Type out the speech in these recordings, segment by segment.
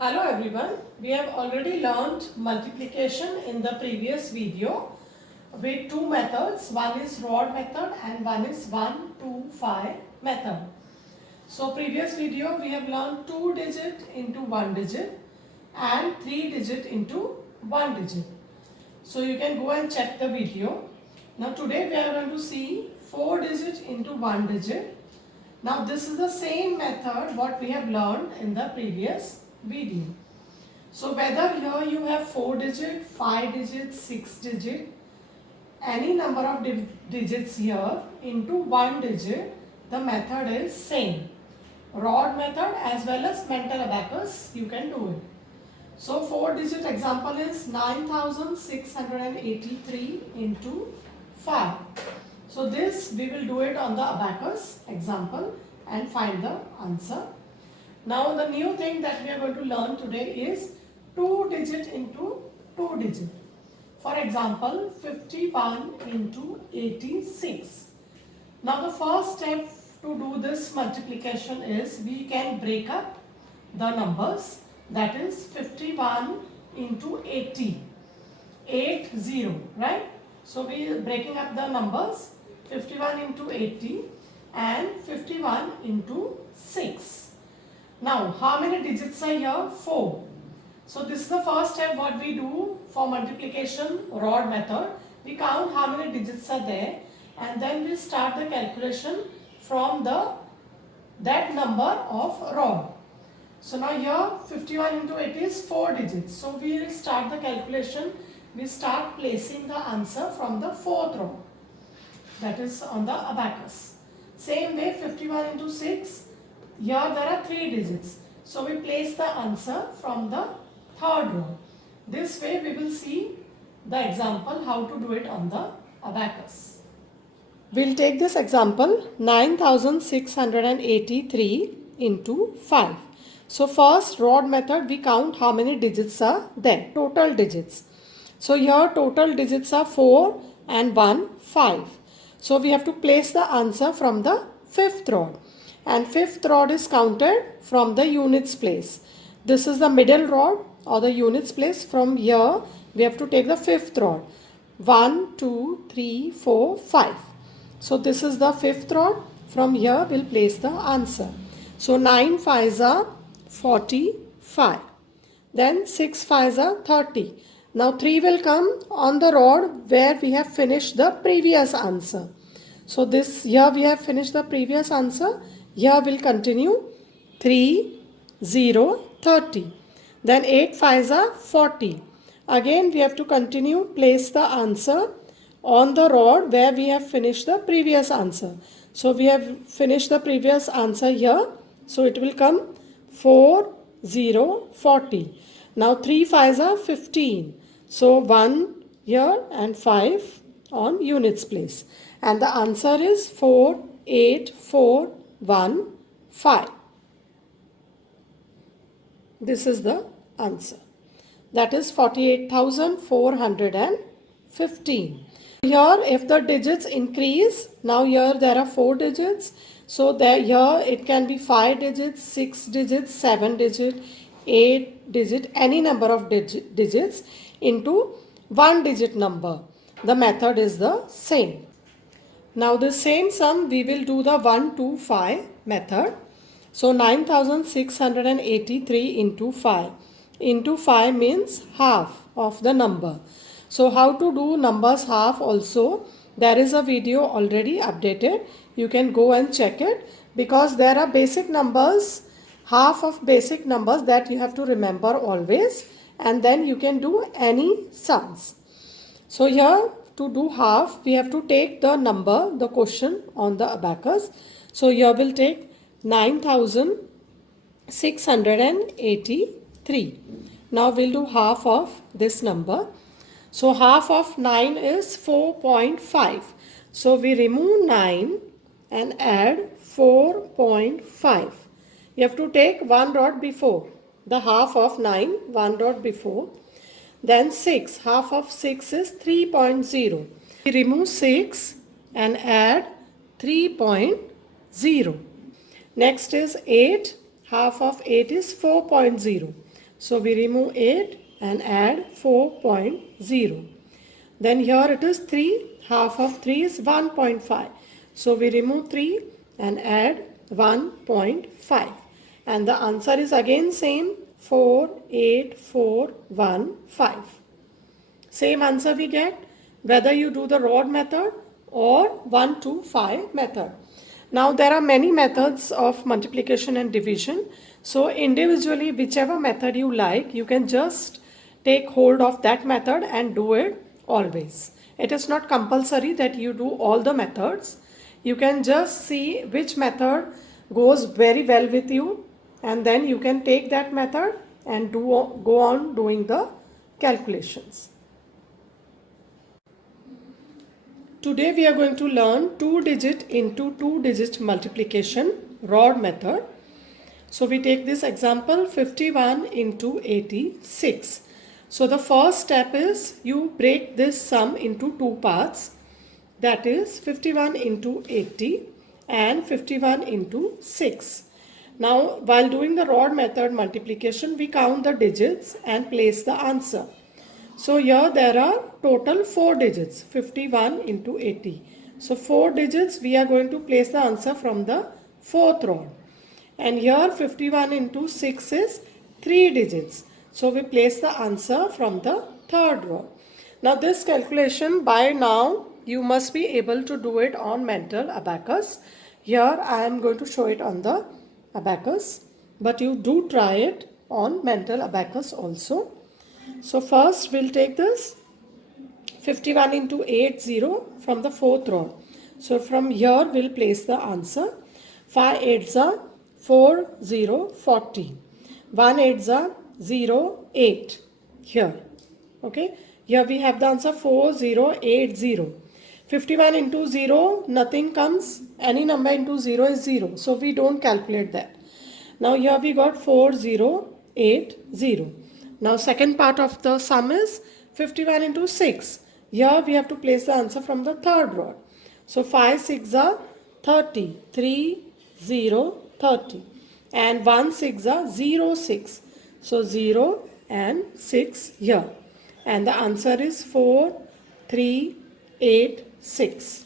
Hello everyone, we have already learned multiplication in the previous video with two methods. One is rod method and one is 1, 2, 5 method. So previous video we have learned 2 digit into 1 digit and 3 digit into 1 digit. So you can go and check the video. Now today we are going to see 4 digit into 1 digit. Now this is the same method what we have learned in the previous video. So whether here you have 4 digit, 5 digit, 6 digit, any number of digits here into 1 digit, the method is same. Rod method as well as mental abacus, you can do it. So 4 digit example is 9683 into 5. So this we will do it on the abacus example and find the answer. Now the new thing that we are going to learn today is 2 digit into 2 digit. For example, 51 into 86. Now the first step to do this multiplication is we can break up the numbers, that is 51 into 80. 80, right? So we are breaking up the numbers 51 into 80 and 51 into 6. Now how many digits are here? 4. So this is the first step what we do for multiplication rod method. We count how many digits are there and then we start the calculation from that number of rod. So now here 51 into 80 is 4 digits. So we will start the calculation. We start placing the answer from the 4th row, that is on the abacus. Same way 51 into 6, here there are 3 digits. So we place the answer from the 3rd row. This way we will see the example how to do it on the abacus. We'll take this example 9683 into 5. So first rod method we count how many digits are there, total digits. So here total digits are 4 and 1, 5. So we have to place the answer from the 5th rod. And 5th rod is counted from the units place. This is the middle rod or the units place. From here we have to take the 5th rod. 1, 2, 3, 4, 5. So this is the 5th rod. From here we'll place the answer. So 9 5s are 45. Then 6 5s are 30. Now 3 will come on the rod where we have finished the previous answer. So this here we have finished the previous answer. Here we'll continue 3, 0, 30. Then 8 5s are 40. Again we have to continue, place the answer on the rod where we have finished the previous answer. So we have finished the previous answer here. So it will come 4, 0, 40. Now 3 5s are 15. So 1 here and 5 on units place. And the answer is 4, 8, 4, 1, 5. This is the answer. That is 48,415. Here if the digits increase, now here there are 4 digits. So there here it can be 5 digits, 6 digits, 7 digit, 8 digit, any number of digits into 1 digit number. The method is the same. Now the same sum we will do the 1, 2, 5 method. So 9683 into 5. Into 5 means half of the number. So how to do numbers half also, there is a video already updated. You can go and check it because there are basic numbers, half of basic numbers that you have to remember always, and then you can do any sums. So here to do half we have to take the number, the question on the abacus. So here we'll take 9683. Now we'll do half of this number. So half of 9 is 4.5. So we remove 9 and add 4.5. You have to take one rod before. The half of 9, one rod before. Then 6. Half of 6 is 3.0. We remove 6 and add 3.0. Next is 8. Half of 8 is 4.0. So we remove 8 and add 4.0. Then here it is 3. Half of 3 is 1.5. So we remove 3 and add 1.5. And the answer is again same, 48415. Same answer we get whether you do the rod method or 1 to 5 method. Now there are many methods of multiplication and division. So individually whichever method you like, you can just take hold of that method and do it always. It is not compulsory that you do all the methods. You can just see which method goes very well with you, and then you can take that method and go on doing the calculations. Today we are going to learn 2-digit into 2-digit multiplication rod method. So we take this example 51 into 86. So the first step is you break this sum into two parts, that is 51 into 80 and 51 into 6. Now while doing the rod method multiplication, we count the digits and place the answer. So here there are total 4 digits, 51 into 80. So 4 digits we are going to place the answer from the fourth rod. And here 51 into 6 is 3 digits. So we place the answer from the third rod. Now this calculation by now you must be able to do it on mental abacus. Here I am going to show it on the abacus, but you do try it on mental abacus also. So first we'll take this 51 into 80 from the fourth rod. So from here we'll place the answer. 5 8s are 4 0 40. 1 8s are 0 8 here. Okay. Here we have the answer 4080. 51 into 0, nothing comes. Any number into 0 is 0. So we don't calculate that. Now here we got 4080. Now second part of the sum is 51 into 6. Here we have to place the answer from the third rod. So 5 6 are 30. 3 0 30. And 1 6 are 0 6. So 0 and 6 here. And the answer is 4386.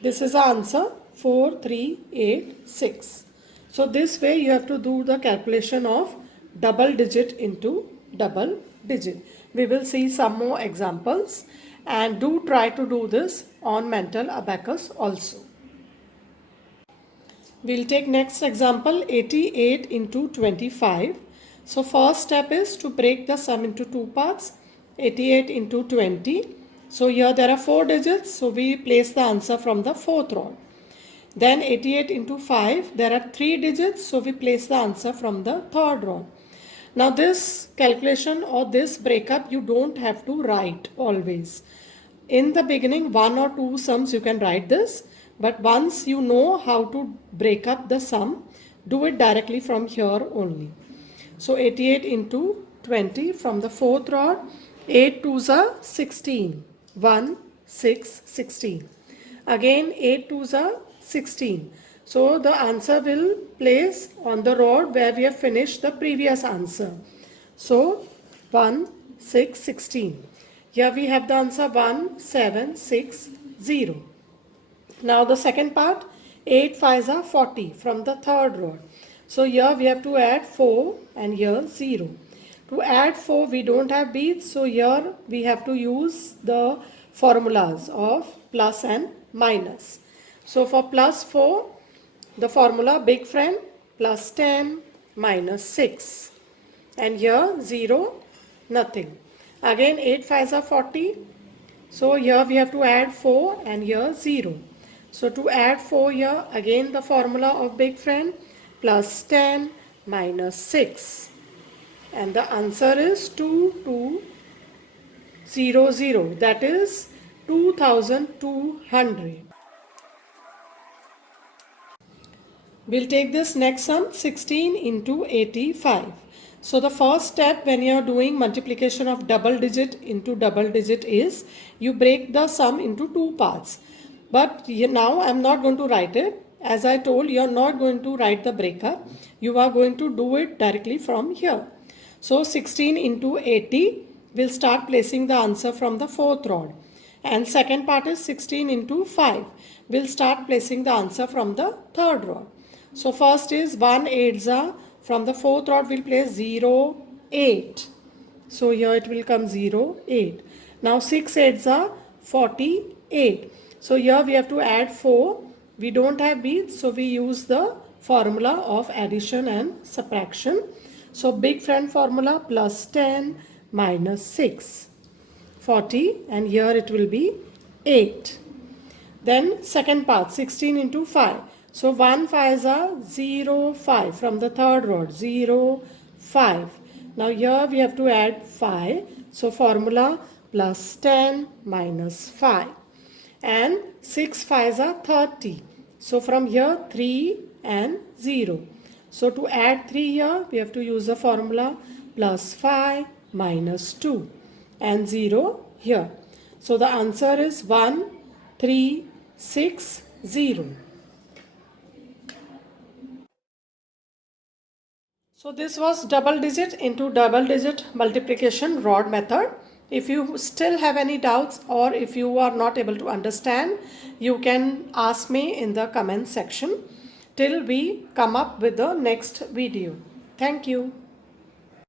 This is the answer 4386. So this way you have to do the calculation of double digit into double digit. We will see some more examples, and do try to do this on mental abacus also. We'll take next example 88 into 25. So first step is to break the sum into two parts, 88 into 20. So here there are 4 digits, so we place the answer from the fourth rod. Then 88 into 5, there are 3 digits, so we place the answer from the third rod. Now this calculation or this breakup you don't have to write always. In the beginning 1 or 2 sums you can write this, but once you know how to break up the sum, do it directly from here only. So 88 into 20 from the fourth rod, 8 2s are 16, 1 6 16. Again 8 2s are 16. So the answer will place on the rod where we have finished the previous answer. So 1 6 16. Here we have the answer 1 7 6 0. Now the second part, 8 5s are 40 from the third rod. So here we have to add 4 and here 0. To add 4 we don't have beads, so here we have to use the formulas of plus and minus. So for plus 4, the formula big friend plus 10 minus 6. And here 0, nothing. Again 8 5s are 40. So here we have to add 4 and here 0. So to add 4 here, again the formula of big friend plus 10 minus 6. And the answer is 2200. That is 2200. We'll take this next sum 16 into 85. So the first step when you are doing multiplication of double digit into double digit is you break the sum into two parts. But now I am not going to write it. As I told, you are not going to write the breakup. You are going to do it directly from here. So 16 into 80, we'll start placing the answer from the fourth rod. And second part is 16 into 5. We'll start placing the answer from the third rod. So first is 1 8 from the fourth rod we'll place 0 8. So here it will come 0 8. Now 6 8 48. So here we have to add 4. We don't have beads, so we use the formula of addition and subtraction. So big friend formula, plus 10 minus 6. 40, and here it will be 8. Then second part, 16 into 5. So 1 5 0 5 from the third rod, 0 5. Now here we have to add 5. So formula, plus 10 minus 5. And 6 5 30. So from here 3 and 0. So to add 3 here, we have to use the formula, plus 5 minus 2 and 0 here. So the answer is 1 3 6 0. So this was double digit into double digit multiplication rod method. If you still have any doubts or if you are not able to understand, you can ask me in the comment section till we come up with the next video. Thank you.